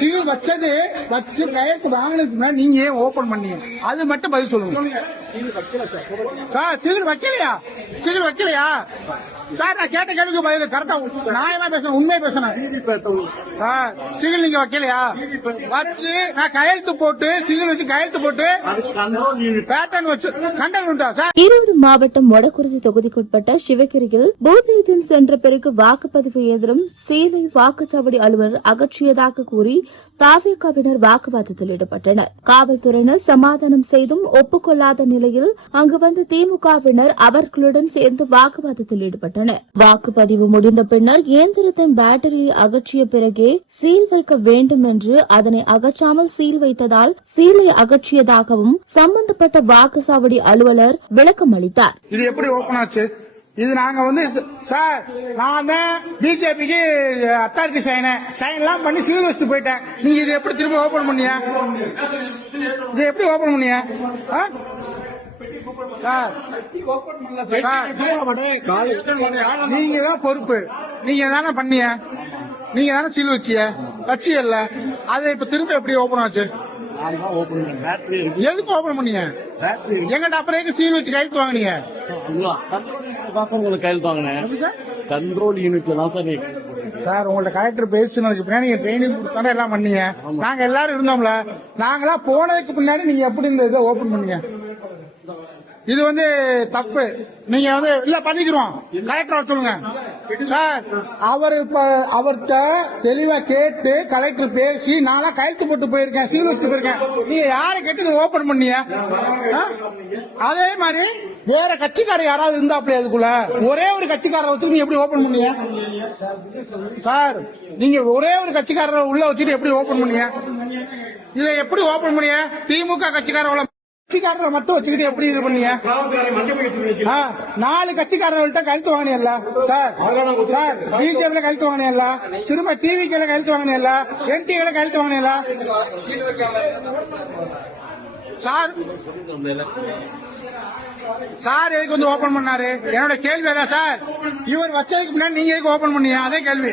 Seal வச்சது வச்சு கையெழுத்து வாங்கினதுக்கு நீங்க ஏன் ஓபன் பண்ணீங்க? அது மட்டும் பதில் சொல்லுங்க சார். சீல் வைக்கலையா? சீல் வைக்கலையா சார்? நான் கேட்ட கேள்விக்கு பதில் கரெக்டா நியாயமா பேசணும், உண்மையை பேசணும் சார். சீல் நீங்க வைக்கலையா? வச்சு நான் கையெழுத்து போட்டு சீல் வச்சு கையெழுத்து போட்டு பேட்டர்ன் வச்சு கண்டல் உண்டா சார்? ஈரோடு மாவட்டம் மொடக்குறிச்சி தொகுதிக்குட்பட்ட சிவகிரியில் பூத் ஏஜென்ட் சென்ற பிறகு வாக்குப்பதிவு இயந்திரம் சீலை வாக்குச்சாவடி அலுவலர் அகற்றியதாக கூறி தாவேகாவினர் வாக்குவாதத்தில் ஈடுபட்டனர். காவல்துறையினர் சமாதானம் செய்தும் ஒப்புக்கொள்ளாத நிலையில் அங்கு வந்த திமுகவினர் அவர்களுடன் சேர்ந்து வாக்குவாதத்தில் ஈடுபட்டனர். வாக்குப்பதிவு முடிந்த பின்னர் இயந்திரத்தின் பேட்டரியை அகற்றிய பிறகே சீல் வைக்க வேண்டும் என்று அதனை அகற்றாமல் சீல் வைத்ததால் சீலை அகற்றியதாகவும் சம்பந்தப்பட்ட வாக்குச்சாவடி அலுவலர் விளக்கம் அளித்தார். இது எப்படி ஓபன் ஆச்சு? இது நாங்க சார், நான் தான் பிஜேபிக்கு அத்தாரிட்டி சைன்லாம் பண்ணி சீல் வச்சுட்டு போயிட்டேன். நீங்க இது எப்படி திரும்ப ஓபன் பண்ணியா? இது எப்படி ஓபன் பண்ணியா சார்? நீங்க தான் பொறுப்பு. நீங்க தானே பண்ணிய, நீங்க தானே சீல் வச்சியல்ல. அதை இப்ப திரும்ப எப்படி ஓபன் ஆச்சு? எதுக்கு ஓபன் பண்ணீங்க? எங்கிட்ட அப்புறம் சீல் வச்சு கையெழுத்து வாங்கினீங்க? கையெழுத்து வாங்கினேன் கண்ட்ரோல் யூனிட்ல தான் சார். சார் உங்கள்ட்ட கலெக்டர் பேசுனதுக்கு பின்னாடி நீங்க ட்ரைனிங் கொடுத்தானே எல்லாம் பண்ணீங்க. நாங்க எல்லாரும் இருந்தோம்ல. நாங்களா போனதுக்கு பின்னாடி நீங்க எப்படி இந்த இதை ஓபன் பண்ணீங்க? இது தப்பு. நீங்க இல்ல பண்ணிக்கிறோம். கலெக்டர் வர சொல்லுங்க சார். அவர் இப்ப அவர்கிட்ட தெளிவா கேட்டு கலெக்டர் பேசி நான் கையெழுத்து போட்டு போயிருக்கேன், சீல் வச்சுட்டு போயிருக்கேன். நீங்க யாரை கேட்டு ஓபன் பண்ணீங்க? அதே மாதிரி வேற கட்சிக்காரர் யாராவது இருந்தாப்ல அதுக்குள்ள ஒரே ஒரு கட்சிக்காரரை வச்சு நீங்க எப்படி ஓபன் பண்ணீங்க சார்? நீங்க ஒரே ஒரு கட்சிக்காரரை உள்ள வச்சுட்டு எப்படி ஓபன் பண்ணீங்க? இதை எப்படி ஓபன் பண்ணீங்க? திமுக கட்சிக்காரர் கட்சிக்காரரை மட்டும் வச்சுக்கிட்டு எப்படி இது பண்ணீங்க? 4 கட்சிக்காரர்கள்ட்ட கழுத்து வாங்கினீங்கல்ல சார்? சார் பிஜேபியில கழுத்து வாங்கினீங்கல்ல, திரும்ப டிவிக்கில கழுத்து வாங்கினீங்கல்ல, என்டிவில கழுத்து வாங்கினீங்கல்ல சார்? சார் எதுக்கு ஓபன் பண்ணாரு? என்னோட கேள்வி அதான் சார். இவர் வச்சதுக்கு முன்னாடி நீங்க எதுக்கு ஓபன் பண்ணீங்க? அதே கேள்வி.